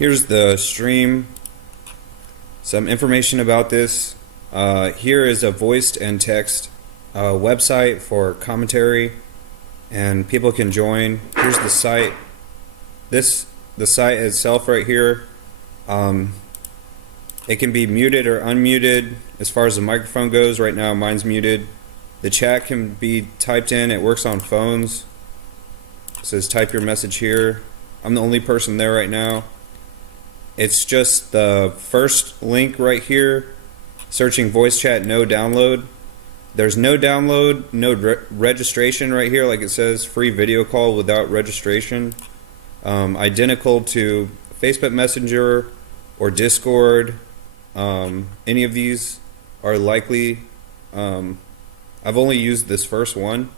Here's the stream. Some information about this. Here is a voiced and text website for commentary, and people can join. Here's the site. The site itself right here. It can be muted or unmuted as far as the microphone goes. Right now mine's muted. The chat can be typed in. It works on phones. It says type your message here. I'm the only person there right now. It's just the first link right here, searching voice chat, no download. There's no download, no registration right here, like it says free video call without registration. Identical to Facebook Messenger or Discord. Any of these are likely. I've only used this first one,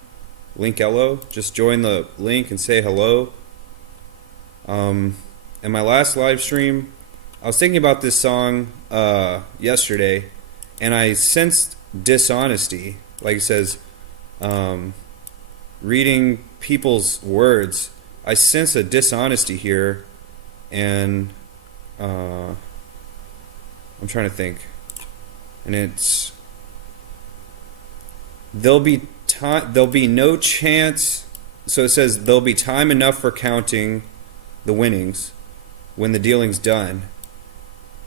link hello. Just join the link and say hello. In my last live stream, I was thinking about this song yesterday, and I sensed dishonesty. Like it says, reading people's words, I sense a dishonesty here, and I'm trying to think. And it's there'll be no chance. So it says there'll be time enough for counting the winnings when the dealing's done.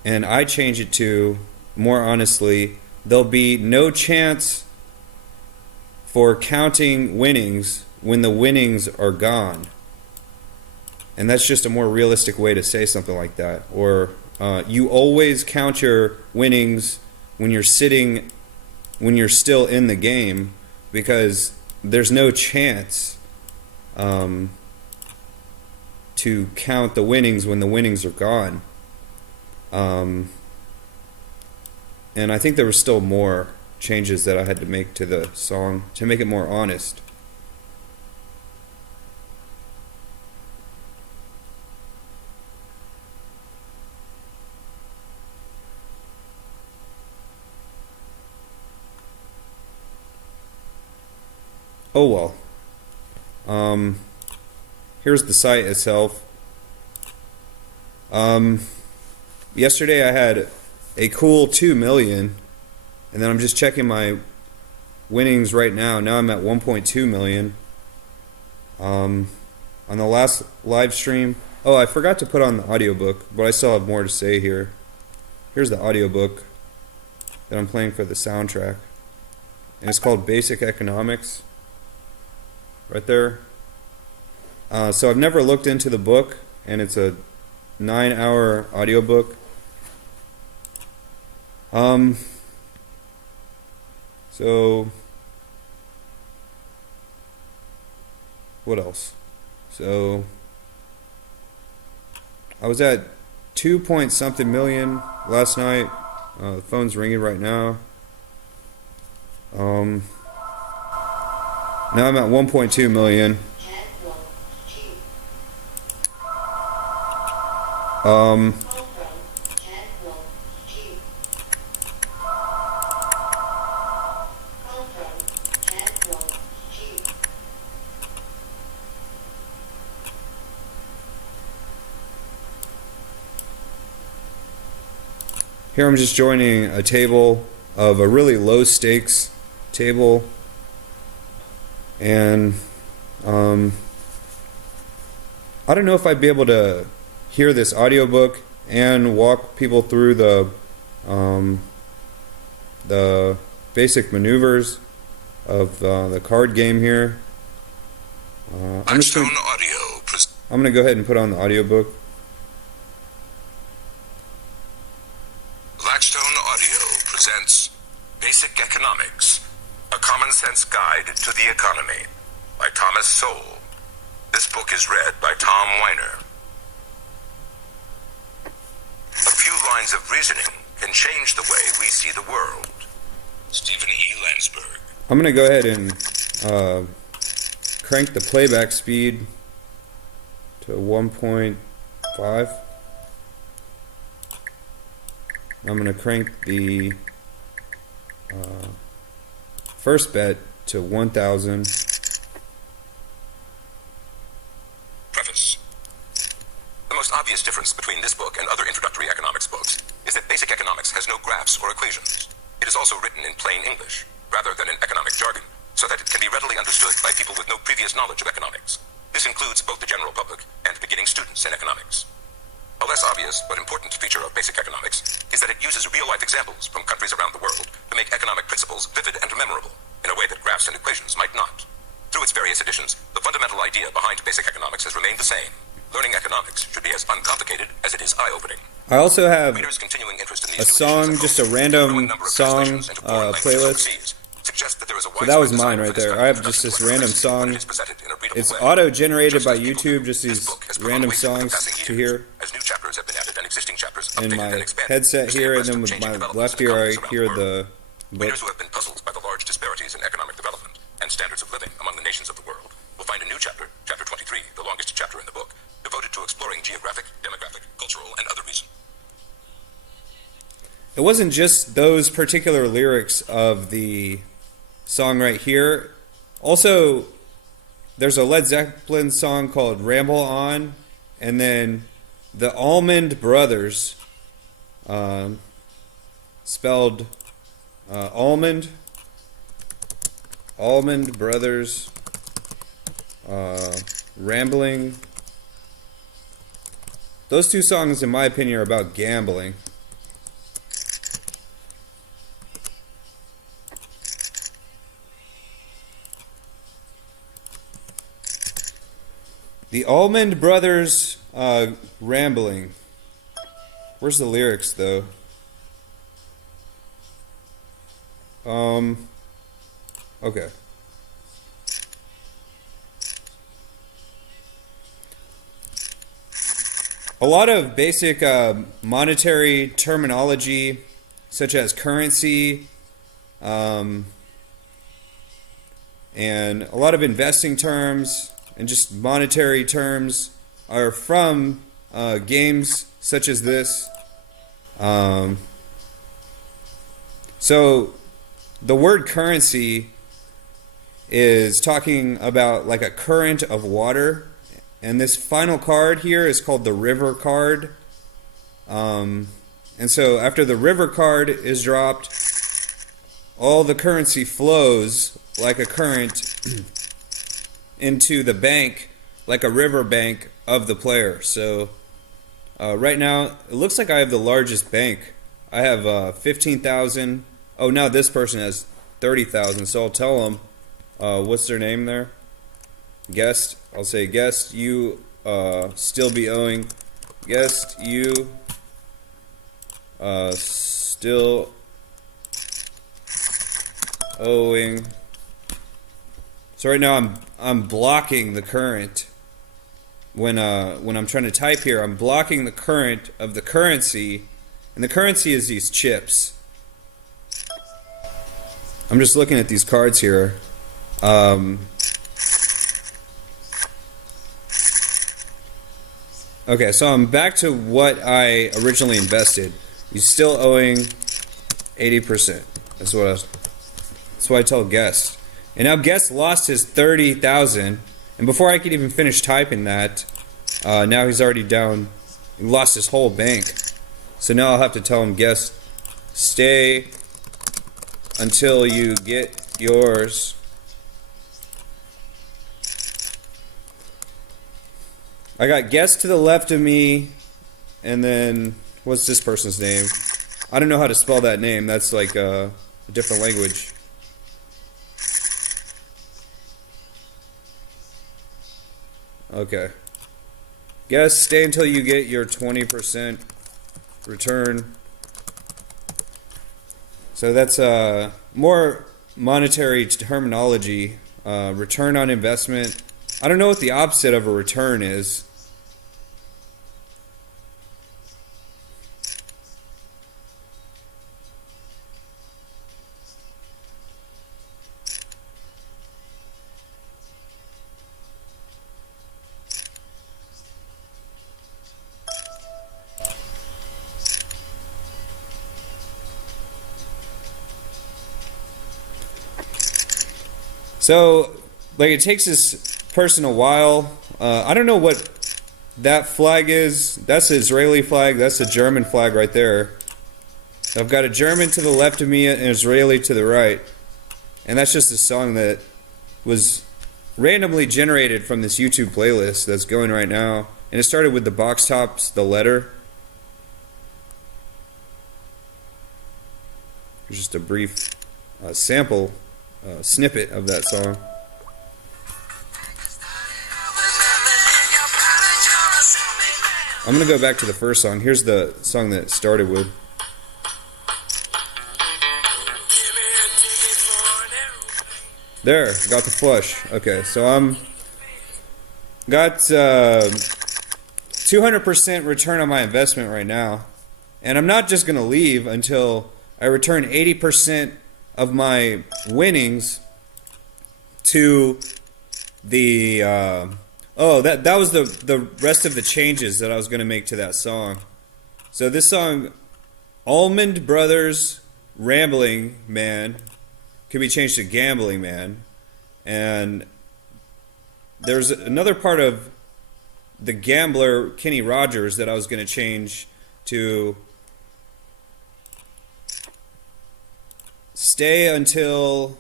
And I change it to, more honestly, there'll be no chance for counting winnings when the winnings are gone. And that's just a more realistic way to say something like that. Or you always count your winnings when you're still in the game, because there's no chance to count the winnings when the winnings are gone. And I think there were still more changes that I had to make to the song to make it more honest. Oh well. Here's the site itself. Yesterday I had a cool 2 million, and then I'm just checking my winnings right now. Now I'm at 1.2 million. On the last live stream, I forgot to put on the audiobook, but I still have more to say here. Here's the audiobook that I'm playing for the soundtrack, and it's called Basic Economics. Right there. So I've never looked into the book, and it's a 9-hour audiobook. So what else? So I was at 2 point something million last night. The phone's ringing right now. Now I'm at 1.2 million. Here I'm just joining a table of a really low stakes table, and I don't know if I'd be able to hear this audiobook and walk people through the basic maneuvers of the card game here. I'm going to go ahead and put on the audiobook. Blackstone Audio presents Basic Economics, a common sense guide to the economy, by Thomas Sowell. This book is read by Tom Weiner. A few lines of reasoning can change the way we see the world. Stephen E. Landsberg. I'm going to go ahead and crank the playback speed to 1.5. I'm going to crank the first bet to 1,000. Preface. The most obvious obvious difference between this book and other introductory economics books is that basic economics has no graphs or equations. It is also written in plain English, rather than in economic jargon, so that it can be readily understood by people with no previous knowledge of economics. This includes both the general public and beginning students in economics. A less obvious but important feature of basic economics is that it uses real-life examples from countries around the world to make economic principles vivid and memorable in a way that graphs and equations might not. Through its various editions, the fundamental idea behind basic economics has remained the same. Learning economics should be as uncomplicated as it is eye-opening. I also have Readers' continuing interest in these a song, just a random song playlist. So that was mine right there. I have just this random song. It's auto-generated by YouTube, just these random songs to hear. In my headset here, and then with my left ear I hear the book. Readers who have been puzzled by the large disparities in economic development and standards of living among the nations of the world will find a new chapter, chapter 23, the longest chapter in the book, devoted to exploring geographic, demographic, cultural, and other reasons. It wasn't just those particular lyrics of the song right here. Also, there's a Led Zeppelin song called Ramble On, and then the Allman Brothers, spelled Almond Brothers, Rambling. Those two songs, in my opinion, are about gambling. The Allman Brothers, Rambling. Where's the lyrics, though? Okay. A lot of basic monetary terminology, such as currency, and a lot of investing terms and just monetary terms are from games such as this. So the word currency is talking about like a current of water, and this final card here is called the river card. And so after the river card is dropped, all the currency flows like a current into the bank, like a river bank of the player. So right now it looks like I have the largest bank. I have 15,000. Oh, now this person has 30,000. So I'll tell them what's their name there. Guest. I'll say, guest, you still be owing. Guest, you still owing. So right now I'm blocking the current. When I'm trying to type here, I'm blocking the current of the currency, and the currency is these chips. I'm just looking at these cards here. Okay, so I'm back to what I originally invested. You're still owing 80%. That's what I tell guest. And now guest lost his 30,000, and before I could even finish typing that, now he's already down. He lost his whole bank. So now I'll have to tell him, guest, stay until you get yours. I got guest to the left of me, and then what's this person's name? I don't know how to spell that name. That's like a different language. Okay. Guess stay until you get your 20% return. So that's more monetary terminology. Return on investment. I don't know what the opposite of a return is. So, like, it takes this person a while. I don't know what that flag is, that's the Israeli flag, that's the German flag right there. I've got a German to the left of me and an Israeli to the right. And that's just a song that was randomly generated from this YouTube playlist that's going right now. And it started with the Box Tops, The Letter. There's just a brief sample snippet of that song. I'm going to go back to the first song. Here's the song that it started with. There, got the flush. Okay, so I'm got 200% return on my investment right now. And I'm not just going to leave until I return 80% of my winnings to the that was the rest of the changes that I was going to make to that song. So this song, Almond Brothers Rambling Man, could be changed to Gambling Man. And there's another part of the Gambler Kenny Rogers that I was going to change to Stay Until,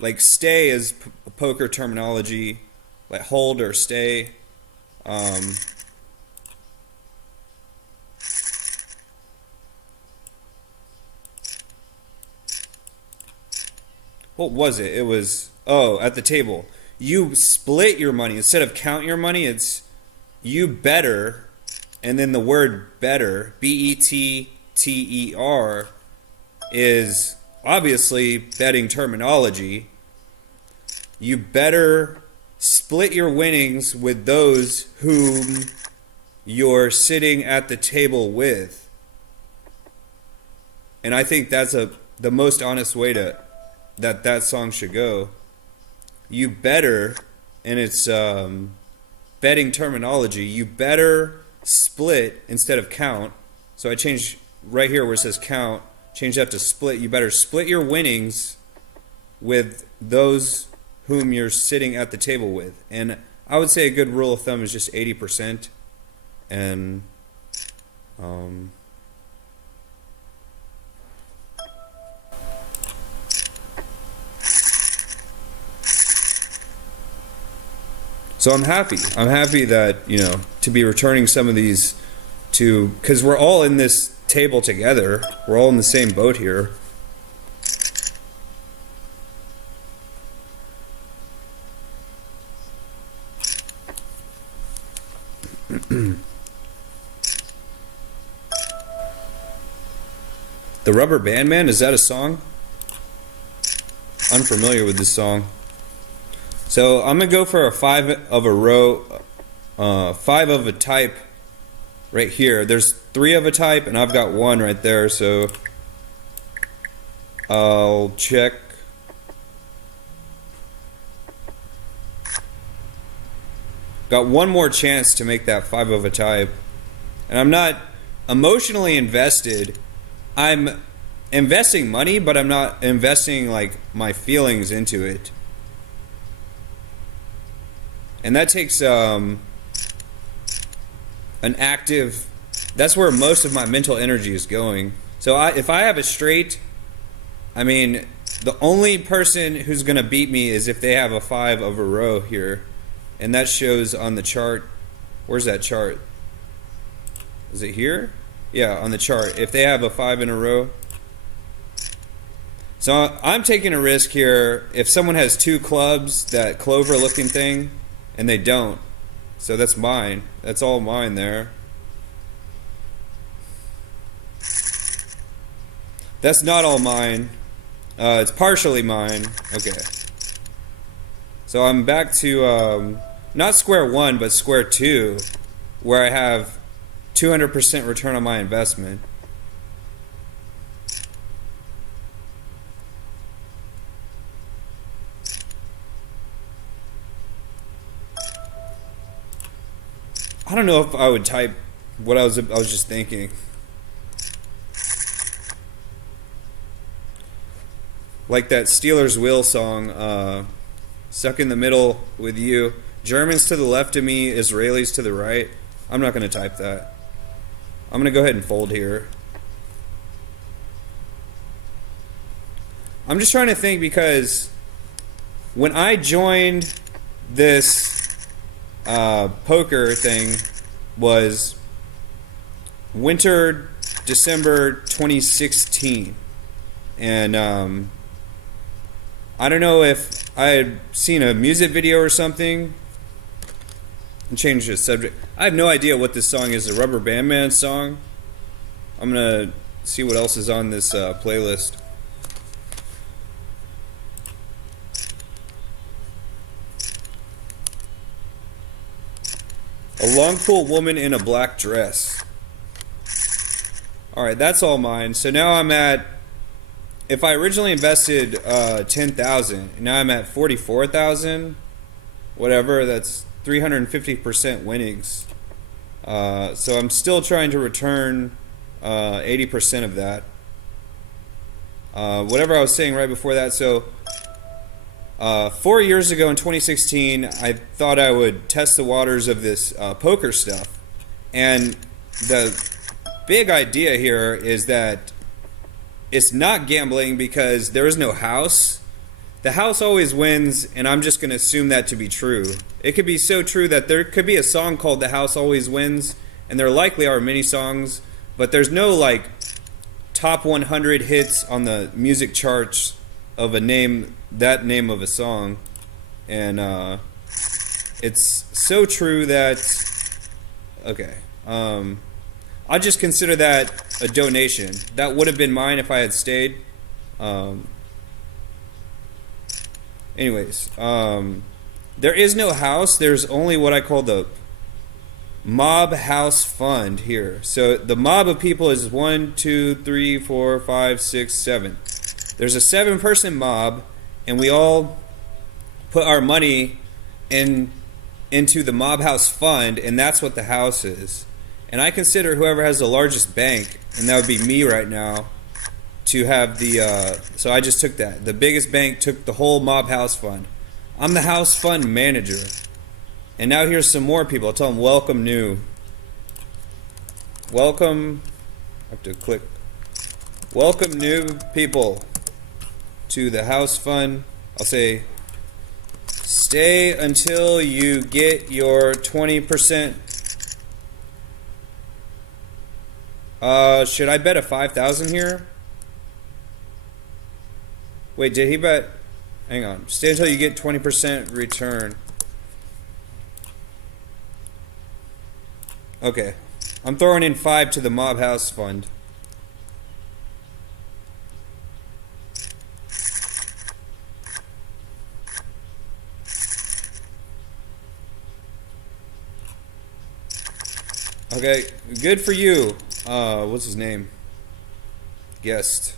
like stay is poker terminology, like hold or stay. What was it? It was, at the table. You split your money. Instead of count your money, it's you better, and then the word better, BETTER, is obviously betting terminology. You better split your winnings with those whom you're sitting at the table with. And I think that's the most honest way that song should go. You better, and it's betting terminology, you better split instead of count. So I changed right here where it says count, change that to split. You better split your winnings with those whom you're sitting at the table with. And I would say a good rule of thumb is just 80%. And so I'm happy. I'm happy that, to be returning some of these to, because we're all in this table together. We're all in the same boat here. The Rubber Band Man, is that a song? Unfamiliar with this song. So I'm going to go for a 5 of a row, 5 of a type right here. There's 3 of a type, and I've got 1 right there, so I'll check. Got 1 more chance to make that 5 of a type. And I'm not emotionally invested. I'm investing money, but I'm not investing like my feelings into it. And that takes an active, that's where most of my mental energy is going. So if I have a straight, the only person who's going to beat me is if they have a 5 of a row here. And that shows on the chart. Where's that chart? Is it here? Yeah, on the chart. If they have a 5 in a row. So I'm taking a risk here. If someone has 2 clubs, that clover looking thing, and they don't. So that's mine. That's all mine there. That's not all mine. It's partially mine. Okay. So I'm back to not square 1, but square 2, where I have 200% return on my investment. I don't know if I would type what I was just thinking. Like that Steelers Will song, Stuck in the Middle with You. Germans to the left of me, Israelis to the right. I'm not going to type that. I'm going to go ahead and fold here. I'm just trying to think because when I joined this poker thing was winter December 2016, and I don't know if I had seen a music video or something and changed the subject. I have no idea what this song is. A Rubber Band Man song. I'm gonna see what else is on this playlist. A long cool woman in a black dress. Alright, that's all mine. So now I'm at, if I originally invested 10,000, now I'm at 44,000. Whatever, that's 350% winnings. So I'm still trying to return 80% of that. Whatever I was saying right before that, so 4 years ago in 2016, I thought I would test the waters of this poker stuff. And the big idea here is that it's not gambling because there is no house. The house always wins, and I'm just going to assume that to be true. It could be so true that there could be a song called The House Always Wins, and there likely are many songs, but there's no like top 100 hits on the music charts of a name, that name of a song. And it's so true that, okay, I just consider that a donation. That would have been mine if I had stayed. Anyways, there is no house. There's only what I call the mob house fund here. So the mob of people is 1, 2, 3, 4, 5, 6, 7. There's a 7-person mob, and we all put our money into the mob house fund, and that's what the house is. And I consider whoever has the largest bank, and that would be me right now, to have the, so I just took that. The biggest bank took the whole mob house fund. I'm the house fund manager. And now here's some more people. I'll tell them welcome new. Welcome, I have to click. Welcome new people to the house fund. I'll say, stay until you get your 20%. Should I bet a 5,000 here? Wait, did he bet? Hang on. Stay until you get 20% return. Okay. I'm throwing in 5 to the mob house fund. Okay, good for you. What's his name? Guest.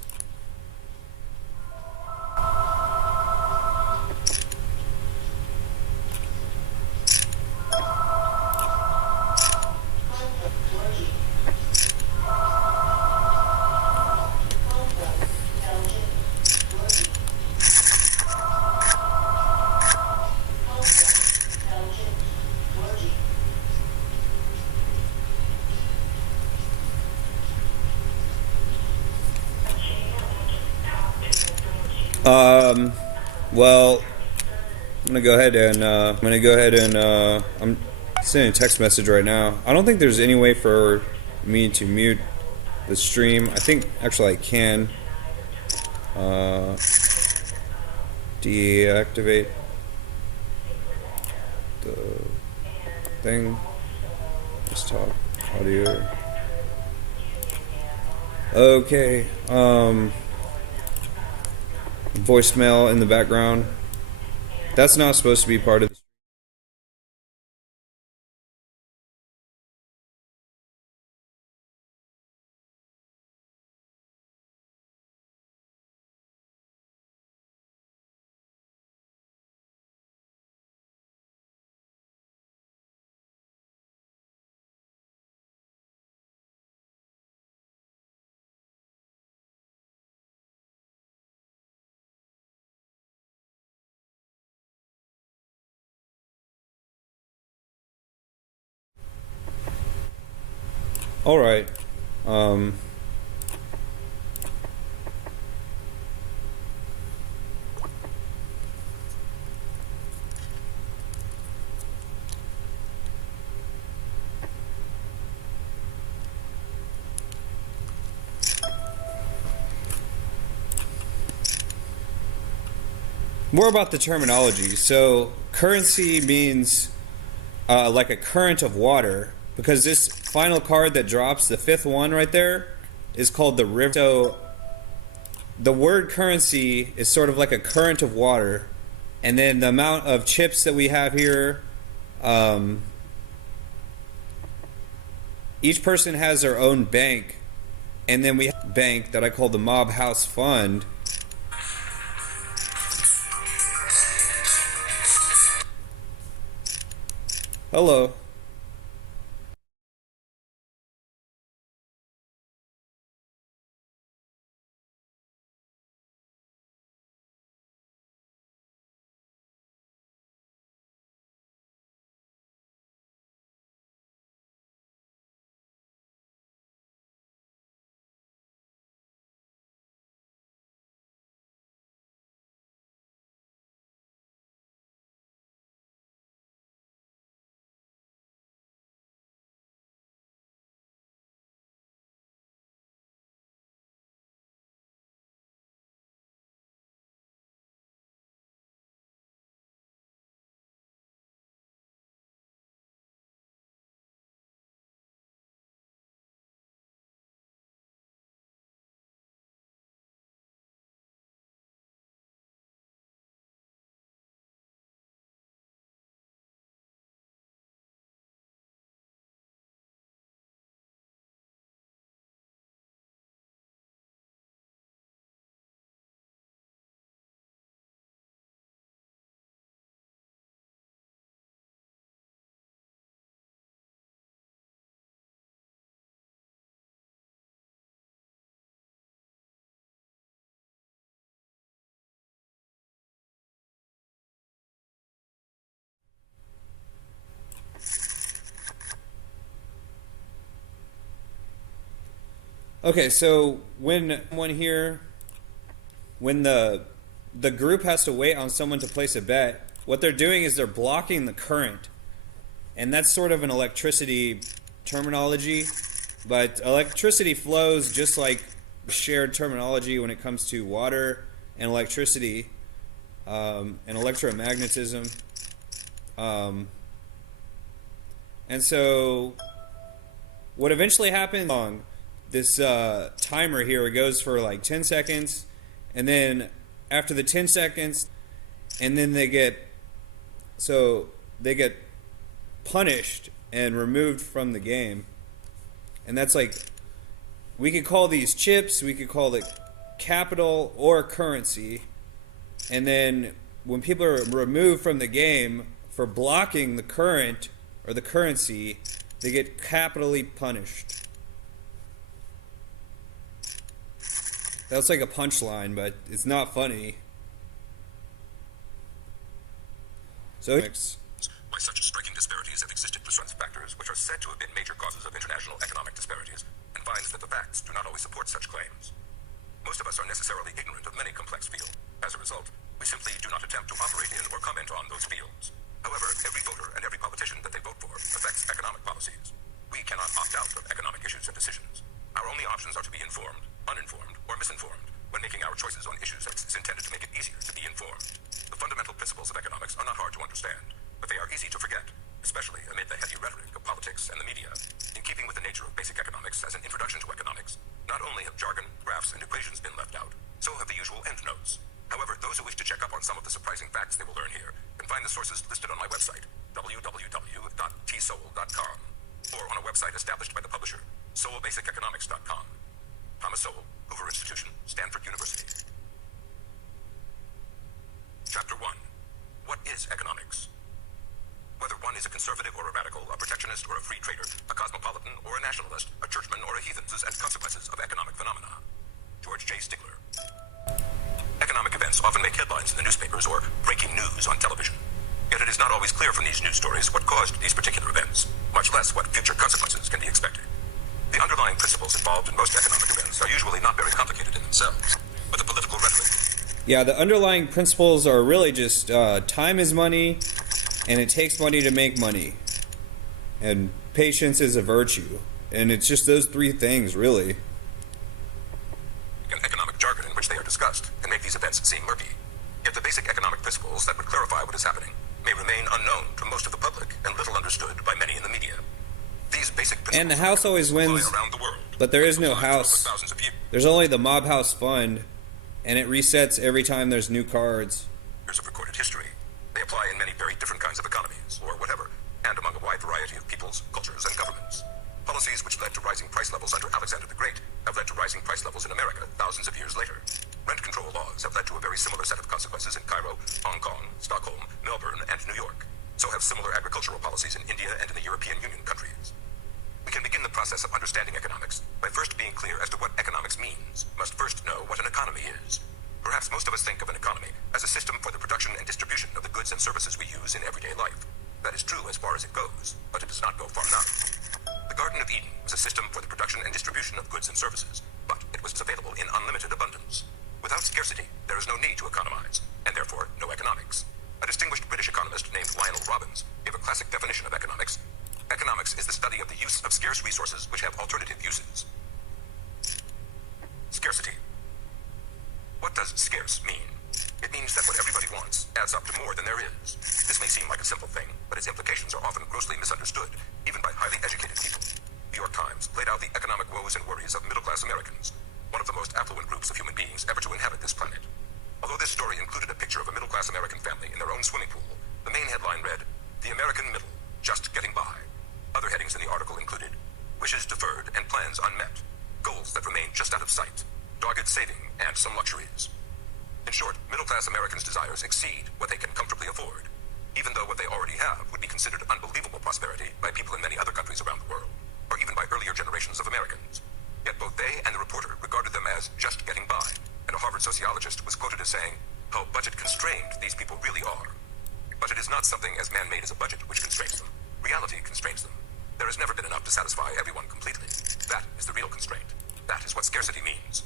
Well, I'm gonna go ahead and I'm sending a text message right now. I don't think there's any way for me to mute the stream. I think actually I can deactivate the thing. Let's talk audio. Okay. Voicemail in the background. That's not supposed to be part of the All right. More about the terminology. So, currency means like a current of water, because this final card that drops, the fifth one right there, is called the river. So, the word currency is sort of like a current of water, and then the amount of chips that we have here, each person has their own bank, and then we have a bank that I call the Mob House Fund. Hello. Okay, so when when the group has to wait on someone to place a bet, what they're doing is they're blocking the current, and that's sort of an electricity terminology. But electricity flows just like shared terminology when it comes to water and electricity, and electromagnetism. Um, and so what eventually happens on this timer here, it goes for like 10 seconds, and then after the 10 seconds, and then they get punished and removed from the game. And that's like, we could call these chips, we could call it capital or currency. And then when people are removed from the game for blocking the current or the currency, they get capitally punished. That's like a punchline, but it's not funny. So, Why such striking disparities have existed presents factors which are said to have been major causes of international economic disparities, and finds that the facts do not always support such claims. Most of us are necessarily ignorant of many complex fields. As a result, we simply do not attempt to operate in or comment on those fields. However, every voter and every politician that they vote for affects economic policies. We cannot opt out of economic issues and decisions. Our only options are to be informed, uninformed, or misinformed when making our choices on issues that is intended to make it easier to be informed. The fundamental principles of economics are not hard to understand, but they are easy to forget, especially amid the heavy rhetoric of politics and the media. In keeping with the nature of basic economics as an introduction to economics, not only have jargon, graphs, and equations been left out, so have the usual endnotes. However, those who wish to check up on some of the surprising facts they will learn here can find the sources listed on my website, www.tsoul.com, or on a website established by the publisher, soulbasiceconomics.com. Thomas Sowell, Hoover Institution, Stanford University. Chapter 1. What is economics? Whether one is a conservative or a radical, a protectionist or a free trader, a cosmopolitan or a nationalist, a churchman or a heathen, and consequences of economic phenomena. George J. Stigler. Economic events often make headlines in the newspapers or breaking news on television. Yet it is not always clear from these news stories what caused these particular events, much less what future consequences can be expected. The underlying principles involved in most economic events are usually not very complicated in themselves, but the political rhetoric. Yeah, the underlying principles are really just time is money, and it takes money to make money. And patience is a virtue. And it's just those three things, really. An economic jargon in which they are discussed can make these events seem murky. Yet the basic economic principles that would clarify what is happening may remain unknown to most of the public and little understood by many in the media. These basic principles And the house always wins, around the world, but there is no house. There's only the Mob House Fund, and it resets every time there's new cards. Years of recorded history. They apply in many very different kinds of economies, or whatever, and among a wide variety of peoples, cultures, and governments. Policies which led to rising price levels under Alexander the Great have led to rising price levels in America thousands of years later. Rent control laws have led to a very similar set of consequences in Cairo, Hong Kong, Stockholm, Melbourne, and New York. So have similar agricultural policies in India and in the European Union countries. We can begin the process of understanding economics by first being clear as to what economics means. Must first know what an economy is. Perhaps most of us think of an economy as a system for the production and distribution of the goods and services we use in everyday life. That is true as far as it goes, but it does not go far enough. The Garden of Eden was a system for the production and distribution of goods and services, but it was available in unlimited abundance. Without scarcity, there is no need to economize, and therefore no economics. A distinguished British economist named Lionel Robbins gave a classic definition of economics. Economics is the study of the use of scarce resources which have alternative uses. Scarcity. What does scarce mean? It means that what everybody wants adds up to more than there is. This may seem like a simple thing, but its implications are often grossly misunderstood, even by highly educated people. The New York Times laid out the economic woes and worries of middle-class Americans, one of the most affluent groups of human beings ever to inhabit this planet. Although this story included a picture of a middle-class American family in their own swimming pool, the main headline read, "The American Middle, Just Getting By." Other headings in the article included, "Wishes Deferred and Plans Unmet," "Goals That Remain Just Out of Sight," "Dogged Saving and Some Luxuries." In short, middle-class Americans' desires exceed what they can comfortably afford, even though what they already have would be considered unbelievable prosperity by people in many other countries around the world, or even by earlier generations of Americans. Yet both they and the reporter regarded them as just getting by, and a Harvard sociologist was quoted as saying, "How budget-constrained these people really are." But it is not something as man-made as a budget which constrains them. Reality constrains them. There has never been enough to satisfy everyone completely. That is the real constraint. That is what scarcity means.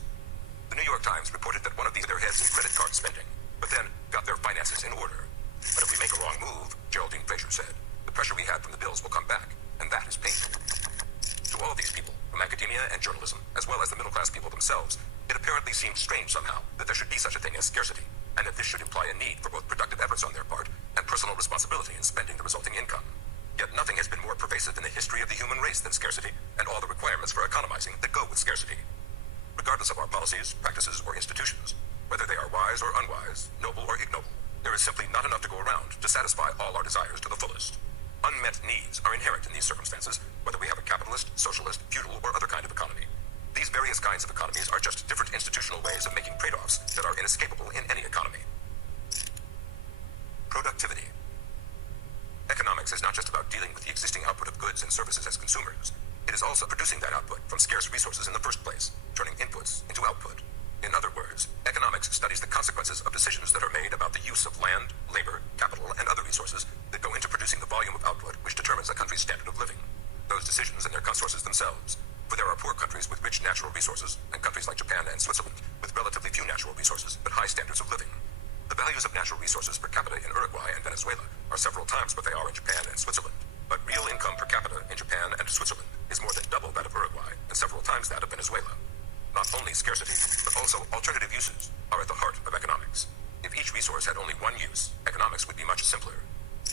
The New York Times reported that one of their heads in credit card spending, but then got their finances in order. But if we make a wrong move, Geraldine Fraser said, the pressure we had from the bills will come back, and that is painful. To all of these people, from academia and journalism, as well as the middle-class people themselves, it apparently seems strange somehow that there should be such a thing as scarcity, and that this should imply a need for both productive efforts on their part and personal responsibility in spending the resulting income. Yet nothing has been more pervasive in the history of the human race than scarcity, and all the requirements for economizing that go with scarcity. Regardless of our policies, practices, or institutions, whether they are wise or unwise, noble or ignoble, there is simply not enough to go around to satisfy all our desires to the fullest. Unmet needs are inherent in these circumstances, whether we have a capitalist, socialist, feudal, or other kind of economy. These various kinds of economies are just different institutional ways of making trade-offs that are inescapable in any economy. Productivity. Economics is not just about dealing with the existing output of goods and services as consumers. It is also producing that output from scarce resources in the first place, turning inputs into output. In other words, economics studies the consequences of decisions that are made about the use of land, labor, capital, and other resources that go into producing the volume of output which determines a country's standard of living. Those decisions and their consources themselves. For there are poor countries with rich natural resources, and countries like Japan and Switzerland with relatively few natural resources but high standards of living. The values of natural resources per capita in Uruguay and Venezuela are several times what they are in Japan and Switzerland. But real income per capita in Japan and Switzerland is more than double that of Uruguay and several times that of Venezuela. Not only scarcity, but also alternative uses are at the heart of economics. If each resource had only one use, economics would be much simpler.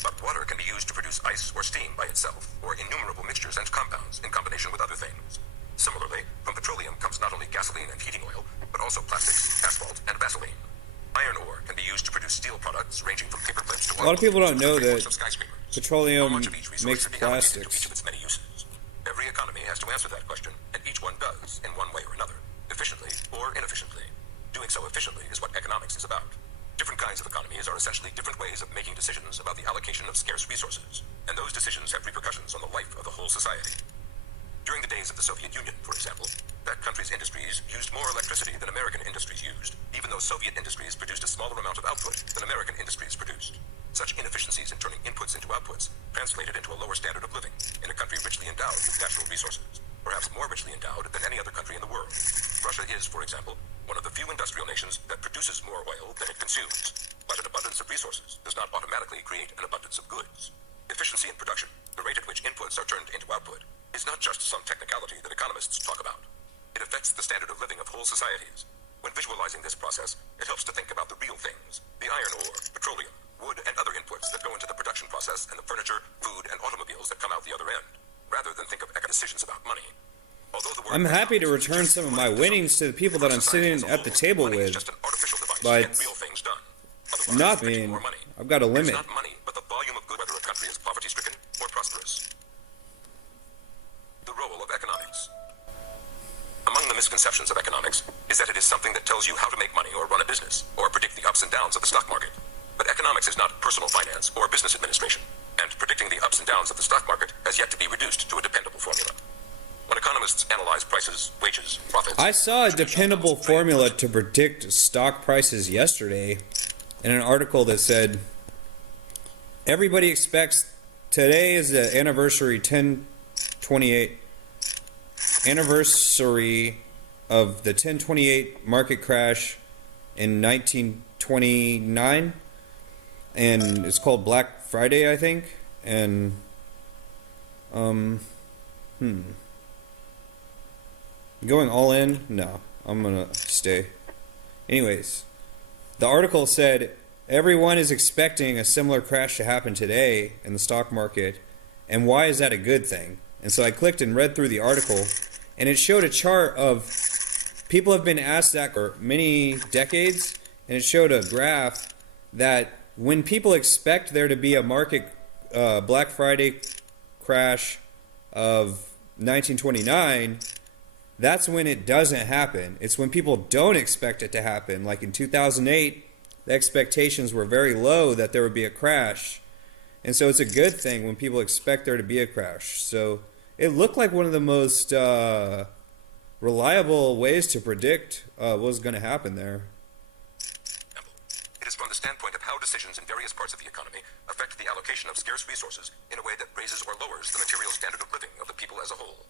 But water can be used to produce ice or steam by itself, or innumerable mixtures and compounds in combination with other things. Similarly, from petroleum comes not only gasoline and heating oil, but also plastics, asphalt, and Vaseline. Iron ore can be used to produce steel products ranging from paper clips to A lot of people don't know that skyscrapers. petroleum How much of each resource makes should be allocated to each plastics. of its many uses? Every economy has to answer that question, and each one does in one way or another, efficiently or inefficiently. Doing so efficiently is what economics is about. Different kinds of economies are essentially different ways of making decisions about the allocation of scarce resources, and those decisions have repercussions on the life of the whole society. During the days of the Soviet Union, for example, that country's industries used more electricity than American industries used, even though Soviet industries produced a smaller amount of output than American industries produced. Such inefficiencies in turning inputs into outputs translated into a lower standard of living in a country richly endowed with natural resources. perhaps more richly endowed than any other country in the world. Russia is, for example, one of the few industrial nations that produces more oil than it consumes. But an abundance of resources does not automatically create an abundance of goods. Efficiency in production, the rate at which inputs are turned into output, is not just some technicality that economists talk about. It affects the standard of living of whole societies. When visualizing this process, it helps to think about the real things, the iron ore, petroleum, wood, and other inputs that go into the production process and the furniture, food, and automobiles that come out the other end, rather than think of decisions about money. I'm happy to return some of my winnings to the people that I'm sitting at the table with, but not mean I've got a limit. It's not money, but the volume of good, whether a country is poverty-stricken or prosperous. The role of economics. Among the misconceptions of economics is that it is something that tells you how to make money or run a business or predict the ups and downs of the stock market. But economics is not personal finance or business administration, and predicting the ups and downs of the stock market has yet to be reduced to a dependable formula. When economists analyze prices, wages, profits... I saw a dependable formula to predict stock prices yesterday in an article that said everybody expects today is the anniversary 10/28 anniversary of the 10/28 market crash in 1929, and it's called Black Friday, I think. And going all in? No, I'm gonna stay. Anyways, the article said everyone is expecting a similar crash to happen today in the stock market, and why is that a good thing? And so I clicked and read through the article, and it showed a chart of people have been asked that for many decades, and it showed a graph that when people expect there to be a market Black Friday crash of 1929, that's when it doesn't happen. It's when people don't expect it to happen. Like in 2008, the expectations were very low that there would be a crash. And so it's a good thing when people expect there to be a crash. So it looked like one of the most reliable ways to predict what was going to happen there. It is from the standpoint of how decisions in various parts of the economy affect the allocation of scarce resources in a way that raises or lowers the material standard of living of the people as a whole.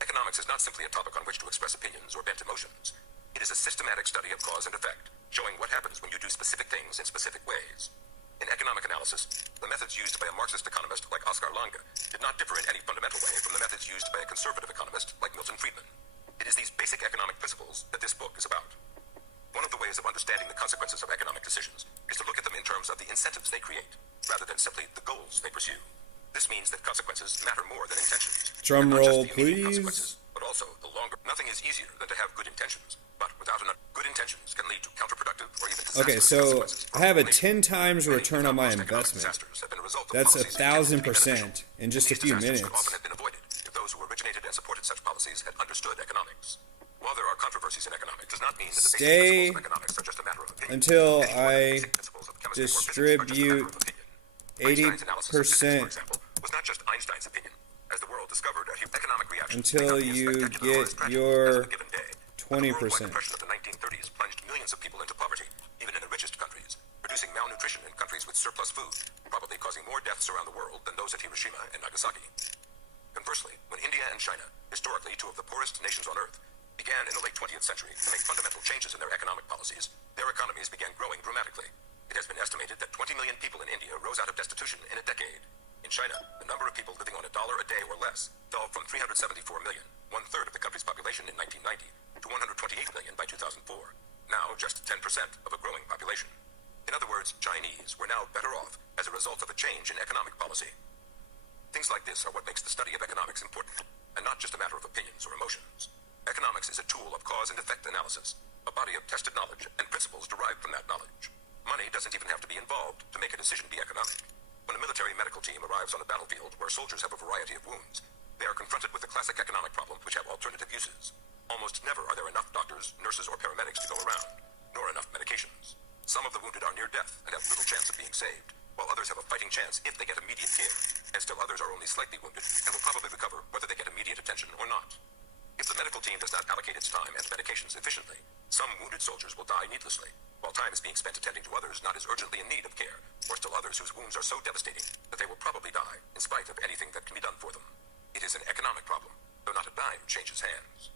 Economics is not simply a topic on which to express opinions or vent emotions. It is a systematic study of cause and effect, showing what happens when you do specific things in specific ways. In economic analysis, the methods used by a Marxist economist like Oskar Lange did not differ in any fundamental way from the methods used by a conservative economist like Milton Friedman. It is these basic economic principles that this book is about. One of the ways of understanding the consequences of economic decisions is to look at them in terms of the incentives they create, rather than simply the goals they pursue. This means that consequences matter more than intentions. Drum roll, please. But also, the longer... Nothing is easier than to have good intentions, but without enough good intentions can lead to counterproductive or even disastrous consequences. Okay, so I have a 10 times return on my investment. That's 1,000% in just a few minutes. Could often have been avoided if those who originated and supported such policies had understood economics. While there are controversies in economics, does not mean that the basic principles of economics are just a matter of opinion. Until I distribute 80%. Was not just Einstein's opinion. As the world discovered a economic reaction until you get your 20%. The depression of the 1930s plunged millions of people into poverty, even in the richest countries, producing malnutrition in countries with surplus food, probably causing more deaths around the world than those at Hiroshima and Nagasaki. Conversely, when India and China, historically two of the poorest nations on earth, began in the late 20th century to make fundamental changes in their economic policies, their economies began growing dramatically. It has been estimated that 20 million people in India rose out of destitution in a decade. In China, the number of people living on $1 a day or less fell from 374 million, one-third of the country's population in 1990, to 128 million by 2004, now just 10% of a growing population. In other words, Chinese were now better off as a result of a change in economic policy. Things like this are what makes the study of economics important, and not just a matter of opinions or emotions. Economics is a tool of cause and effect analysis, a body of tested knowledge and principles derived from that knowledge. Money doesn't even have to be involved to make a decision be economic. When a military medical team arrives on a battlefield where soldiers have a variety of wounds, they are confronted with the classic economic problem which have alternative uses. Almost never are there enough doctors, nurses, or paramedics to go around, nor enough medications. Some of the wounded are near death and have little chance of being saved, while others have a fighting chance if they get immediate care, and still others are only slightly wounded and will probably recover whether they get immediate attention or not. If the medical team does not allocate its time and medications efficiently, some wounded soldiers will die needlessly, while time is being spent attending to others not as urgently in need of care, or still others whose wounds are so devastating that they will probably die in spite of anything that can be done for them. It is an economic problem, though not a dime changes hands.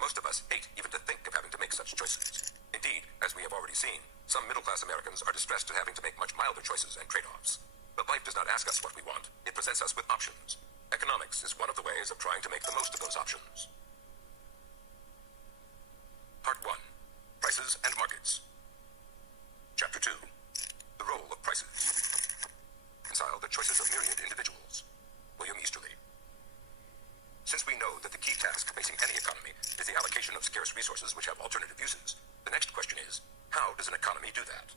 Most of us hate even to think of having to make such choices. Indeed, as we have already seen, some middle-class Americans are distressed at having to make much milder choices and trade-offs. But life does not ask us what we want, it presents us with options. Economics is one of the ways of trying to make the most of those options. Part 1. Prices and Markets. Chapter 2. The Role of Prices. Reconcile the choices of myriad individuals. William Easterly. Since we know that the key task facing any economy is the allocation of scarce resources which have alternative uses, the next question is, how does an economy do that?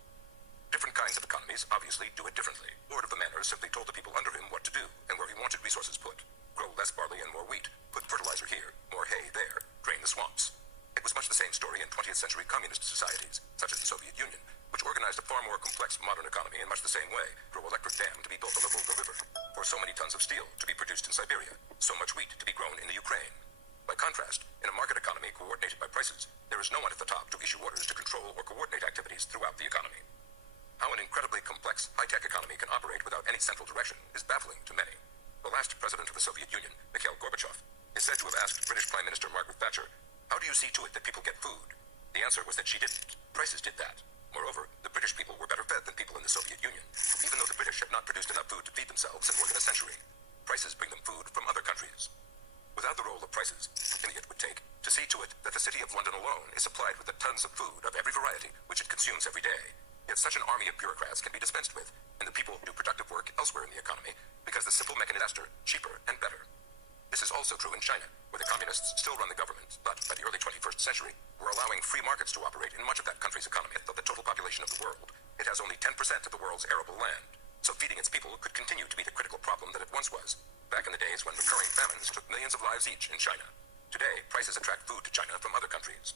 Different kinds of economies obviously do it differently. Lord of the Manor simply told the people under him what to do and where he wanted resources put. Grow less barley and more wheat, put fertilizer here, more hay there, drain the swamps. It was much the same story in 20th century communist societies, such as the Soviet Union, which organized a far more complex modern economy in much the same way. Grow electric dam to be built on the Volga River, or so many tons of steel to be produced in Siberia, so much wheat to be grown in the Ukraine. By contrast, in a market economy coordinated by prices, there is no one at the top to issue orders to control or coordinate activities throughout the economy. How an incredibly complex, high-tech economy can operate without any central direction is baffling to many. The last president of the Soviet Union, Mikhail Gorbachev, is said to have asked British Prime Minister Margaret Thatcher, "How do you see to it that people get food?" The answer was that she didn't. Prices did that. Moreover, the British people were better fed than people in the Soviet Union, even though the British had not produced enough food to feed themselves in more than a century. Prices bring them food from other countries. Without the role of prices, it would take to see to it that the city of London alone is supplied with the tons of food of every variety which it consumes every day. Yet such an army of bureaucrats can be dispensed with, and the people do productive work elsewhere in the economy because the simple mechanism is faster, cheaper, and better. This is also true in China, where the communists still run the government, but by the early 21st century, were allowing free markets to operate in much of that country's economy. Of the total population of the world, it has only 10% of the world's arable land, so feeding its people could continue to be the critical problem that it once was, back in the days when recurring famines took millions of lives each in China. Today, prices attract food to China from other countries.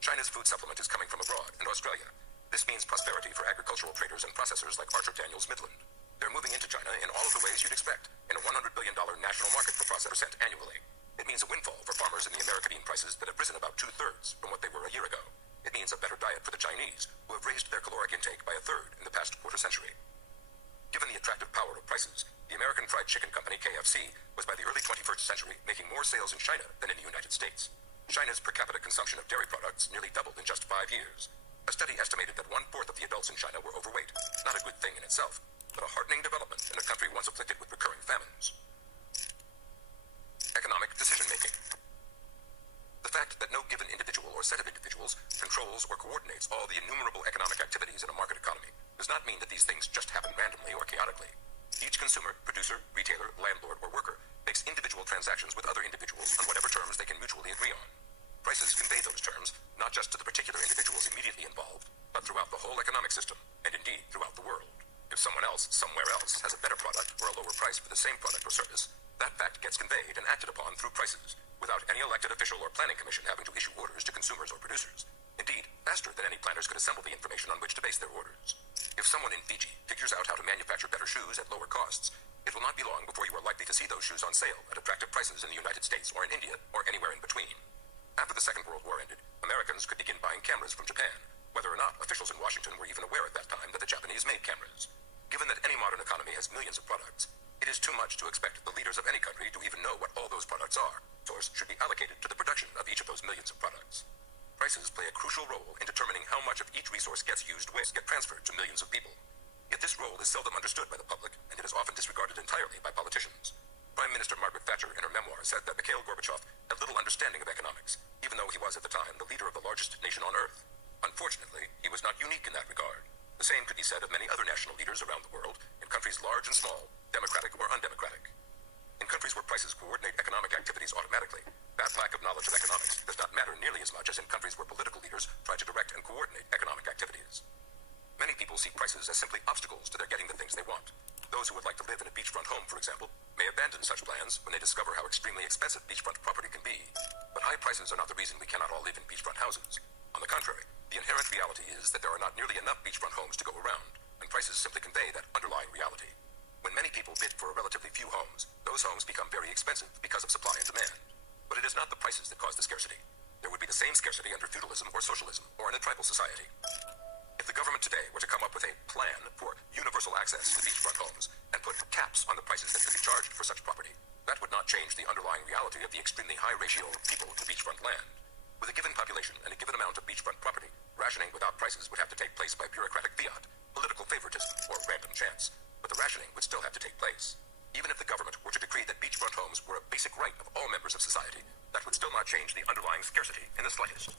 China's food supplement is coming from abroad and Australia. This means prosperity for agricultural traders and processors like Archer Daniels Midland. They're moving into China in all of the ways you'd expect, in a $100 billion national market for processors annually. It means a windfall for farmers in the American bean prices that have risen about 2/3 from what they were a year ago. It means a better diet for the Chinese, who have raised their caloric intake by 1/3 in the past quarter century. Given the attractive power of prices, the American fried chicken company KFC was by the early 21st century making more sales in China than in the United States. China's per capita consumption of dairy products nearly doubled in just 5 years. A study estimated that 1/4 of the adults in China were overweight. Not a good thing in itself, but a heartening development in a country once afflicted with recurring famines. Economic decision-making. The fact that no given individual or set of individuals controls or coordinates all the innumerable economic activities in a market economy does not mean that these things just happen randomly or chaotically. Each consumer, producer, retailer, landlord, or worker makes individual transactions with other individuals on whatever terms they can mutually agree on. Prices convey those terms, not just to the particular individuals immediately involved, but throughout the whole economic system, and indeed throughout the world. If someone else, somewhere else, has a better product or a lower price for the same product or service, that fact gets conveyed and acted upon through prices, without any elected official or planning commission having to issue orders to consumers or producers. Indeed, faster than any planners could assemble the information on which to base their orders. If someone in Fiji figures out how to manufacture better shoes at lower costs, it will not be long before you are likely to see those shoes on sale at attractive prices in the United States or in India or anywhere in between. After the Second World War ended, Americans could begin buying cameras from Japan, whether or not officials in Washington were even aware at that time that the Japanese made cameras. Given that any modern economy has millions of products, it is too much to expect the leaders of any country to even know what all those products are. Source should be allocated to the production of each of those millions of products. Prices play a crucial role in determining how much of each resource gets used, waste, get transferred to millions of people. Yet this role is seldom understood by the public, and it is often disregarded entirely by politicians. Prime Minister Margaret Thatcher, in her memoir, said that Mikhail Gorbachev had little understanding of economics, even though he was at the time the leader of the largest nation on earth. Unfortunately, he was not unique in that regard. The same could be said of many other national leaders around the world, in countries large and small, democratic or undemocratic. In countries where prices coordinate economic activities automatically, that lack of knowledge of economics does not matter nearly as much as in countries where political leaders try to direct and coordinate economic activities. Many people see prices as simply obstacles to their getting the things they want. Those who would like to live in a beachfront home, for example, may abandon such plans when they discover how extremely expensive beachfront property can be. But high prices are not the reason we cannot all live in beachfront houses. On the contrary, the inherent reality is that there are not nearly enough beachfront homes to go around, and prices simply convey that underlying reality. When many people bid for relatively few homes, those homes become very expensive because of supply and demand. But it is not the prices that cause the scarcity. There would be the same scarcity under feudalism or socialism or in a tribal society. If the government today were to come up with a plan for universal access to beachfront homes and put caps on the prices that could be charged for such property, that would not change the underlying reality of the extremely rationing would still have to take place. Even if the government were to decree that beachfront homes were a basic right of all members of society, that would still not change the underlying scarcity in the slightest.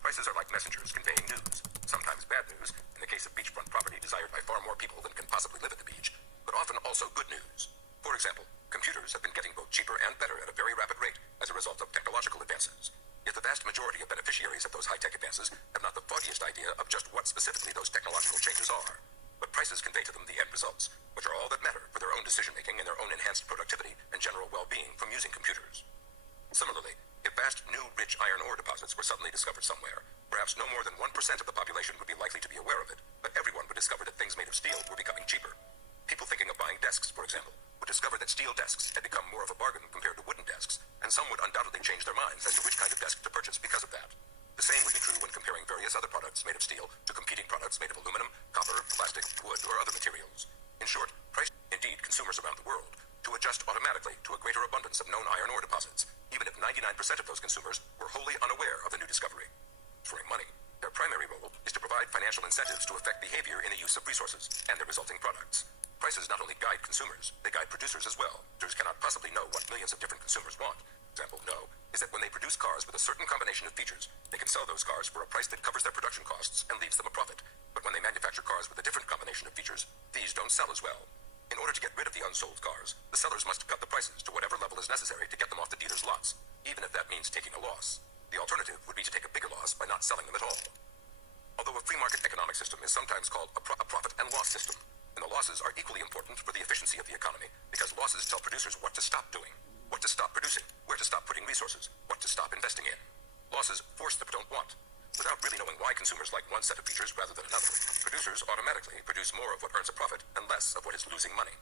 Prices are like messengers conveying news, sometimes bad news, in the case of beachfront property desired by far more people than can possibly live at the beach, but often also good news. For example, computers have been getting both cheaper and better at a very rapid rate as a result of technological advances. Yet the vast majority of beneficiaries of those high-tech advances have not the foggiest idea of just what specifically those technological changes are. But prices convey to them the end results, which are all that matter for their own decision-making and their own enhanced productivity and general well-being from using computers. Similarly, if vast new rich iron ore deposits were suddenly discovered somewhere, perhaps no more than 1% of the population would be likely to be aware of it, but everyone would discover that things made of steel were becoming cheaper. People thinking of buying desks, for example, would discover that steel desks had become more of a bargain compared to wooden desks, and some would undoubtedly change their minds as to which kind of desk to purchase because of that. The same would be true when comparing various other products made of steel to competing products made of aluminum, copper, plastic, wood, or other materials. In short, price, indeed consumers around the world, to adjust automatically to a greater abundance of known iron ore deposits, even if 99% of those consumers were wholly unaware of the new discovery. Offering money, their primary role is to provide financial incentives to affect behavior in the use of resources and their resulting products. Prices not only guide consumers, they guide producers as well. Producers cannot possibly know what millions of different consumers want. Example, know, is that when they produce cars with a certain combination of features, they can sell those cars for a price that covers their production costs and leaves them a profit. But when they manufacture cars with a different combination of features, these don't sell as well. In order to get rid of the unsold cars, the sellers must cut the prices to whatever level is necessary to get them off the dealer's lots, even if that means taking a loss. The alternative would be to take a bigger loss by not selling them at all. Although a free market economic system is sometimes called a profit and loss system, and the losses are equally important for the efficiency of the economy, because losses tell producers what to stop doing, what to stop producing, where to stop putting resources, what to stop investing in. Losses force the don't want. Without really knowing why consumers like one set of features rather than another, producers automatically produce more of what earns a profit and less of what is losing money.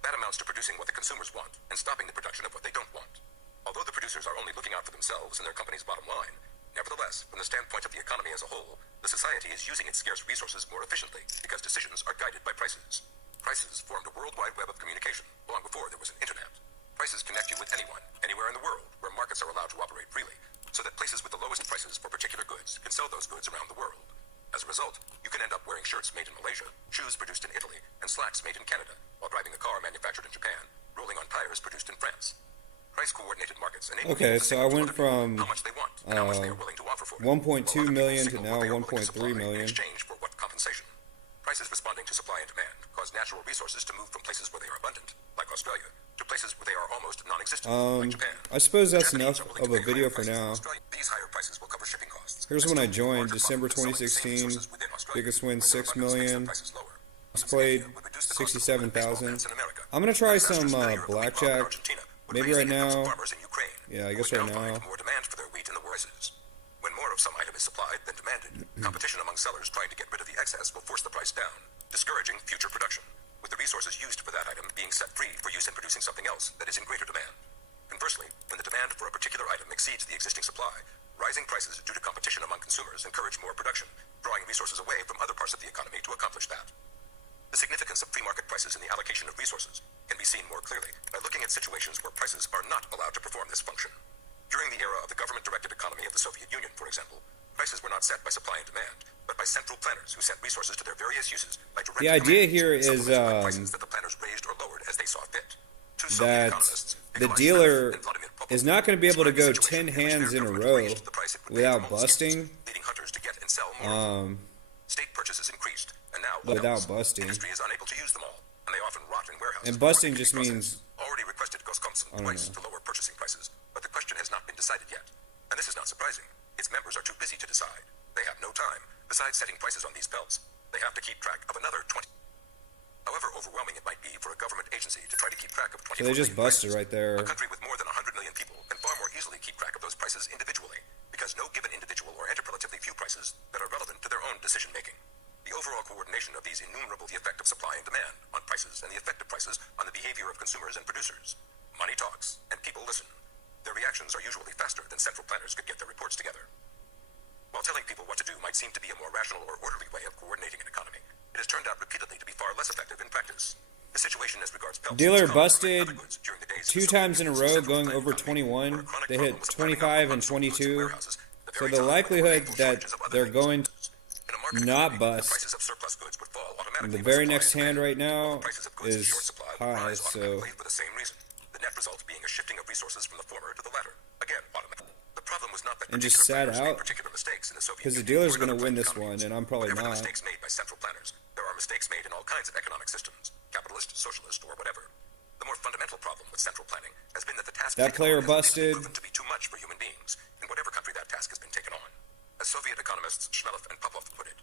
That amounts to producing what the consumers want and stopping the production of what they don't want. Although the producers are only looking out for themselves and their company's bottom line, nevertheless, from the standpoint of the economy as a whole, the society is using its scarce resources more efficiently because decisions are guided by prices. Prices formed a worldwide web of communication long before there was an internet. Prices connect you with anyone, anywhere in the world, where markets are allowed to operate freely, so that places with the lowest prices for particular goods can sell those goods around the world. As a result, you can end up wearing shirts made in Malaysia, shoes produced in Italy, and slacks made in Canada, while driving a car manufactured in Japan, rolling on tires produced in France. Price-coordinated markets enable Okay, people to so I went from how much they want and how much they are willing to offer for it, 1.2 while other million people to signal now what they are willing to 1.3 supply in million. exchange for what compensation. Prices responding to supply and demand cause natural resources to move from places where they are abundant, like Australia, to places where they are almost non-existent, like Japan. I suppose that's Japanese enough are willing of to a pay video higher for prices than now. Australia. These higher prices will cover shipping costs. Here's and when I still leave joined, larger December profit than selling the same 2016. resources within Australia, Biggest win, where their 6 abundance makes their million. prices lower. It's played Scandinavia would reduce the cost of food and baseball 67,000. nets in America. I'm gonna try Disasters some failure of the wheat crop in blackjack. Argentina would Maybe raise right the incomes of now. farmers in Ukraine, Yeah, I who guess would right now find now. more demand for their wheat in the prices. When more of some item is supplied than demanded, competition among sellers trying to get rid of the excess will force the price down, discouraging future production, with the resources used for that item being set free for use in producing something else that is in greater demand. Conversely, when the demand for a particular item exceeds the existing supply, rising prices due to competition among consumers encourage more production, drawing resources away from other parts of the economy to accomplish that. The significance of free market prices in the allocation of resources can be seen more clearly by looking at situations where prices are not allowed to perform this function. During the era of the government-directed economy of the Soviet Union, for example, prices were not set by supply and demand, but by central planners who sent resources to their various uses by direct The idea command, here is supplemented by prices that the planners raised or lowered as they saw fit. Two Soviet that economists, the Nikolai dealer Smirnov and Vladimir Popov, is not going to be able to described go a situation 10 in which hands their in a government row raised the price it would pay without for all the skins, busting. leading hunters to get and sell more. State purchases increased, and now Without else, busting. industry is unable to use them all, and they often rot in warehouses. And busting before just they can be processed. means Already requested Goskomson I don't twice know. to lower purchasing prices, but the question has not been decided yet. And this is not surprising. Its members are too busy to decide. They have no time. Besides setting prices on these belts, they have to keep track of another 20. However overwhelming it might be for a government agency to try to keep track of 24 so they just million busted prices, right there. a country with more than 100 million people can far more easily keep track of those prices individually, because no given individual or enter relatively few prices that are relevant to their own decision-making. The overall coordination of these innumerable the effect of supply and demand on prices and the effect of prices on the behavior of consumers and producers. Money talks, and people listen. Their reactions are usually faster than central planners could get their reports together. While telling people what to do might seem to be a more rational or orderly way of coordinating an economy, it has turned out repeatedly to be far less effective in practice. The situation as regards pelts Dealer and cars busted and other goods during the days of 2 the Soviet times in a Union's row, central going planning over economy, where 21. a chronic They problem hit was the planning out of 25 and unsold goods in 22. warehouses, the So very the time when there were likelihood ample that shortages of other they're valuable going goods. In a market not economy, the bust prices of surplus goods would fall automatically And the with very supply next and hand demand, right while now the prices of goods in is short supply high, rise so automatically for the same reason. The net result being a shifting of resources from the former to the latter. Again, automatically. The problem was not that and just particular sat planners made out particular mistakes in the Soviet because the Union dealer's or in going to other win planned this one, economies. and I'm probably Whatever the not. mistakes made by central planners, there are mistakes made in all kinds of economic systems, capitalist, socialist, or whatever. The more fundamental problem with central planning has been that the task That taken player on has busted. proven to be too much for human beings in whatever country that task has been taken on. As Soviet economists Shmelov and Popov put it,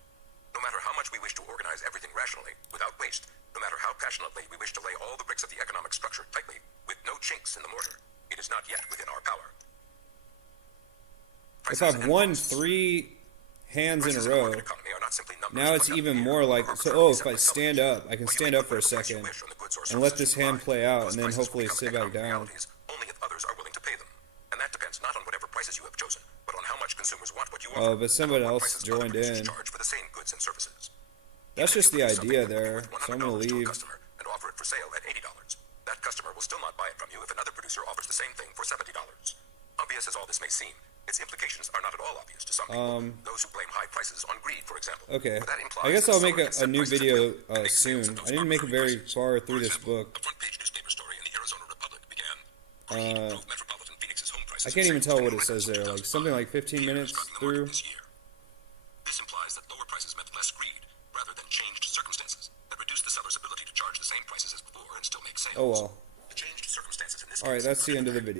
no matter how much we wish to organize everything rationally, without waste, no matter how passionately we wish to lay all the bricks of the economic structure tightly, with no chinks in the mortar, it is not yet within our power. If I've won 3 hands in a row, now it's even more like, so, if I stand up, I can stand up for a second and let this hand play out and then hopefully sit back down. Only if others are willing to pay them. And that depends not on whatever prices you have chosen, but on how much consumers want what you offer. Oh, but someone else joined in. Charge for the same goods and services. That's just the idea there, so I'm going to leave. And offer it for sale at $80. That customer will still not buy it from you if another producer offers the same thing for $70. Obvious as all this may seem, its implications are not at all obvious to some people. Those who blame high prices on greed, for example. Okay, I guess I'll make a new video soon. I didn't make it very far through this book. A front-page newspaper story in the Arizona Republic began, greed drove Metropolitan Phoenix's home prices. I can't even tell what it says there, like something like 15 minutes through. This implies that lower prices meant less greed, rather than changed circumstances that reduced the seller's ability to charge the same prices as before and still make sales. Oh well. The changed circumstances in this Alright, case that's the end of the video.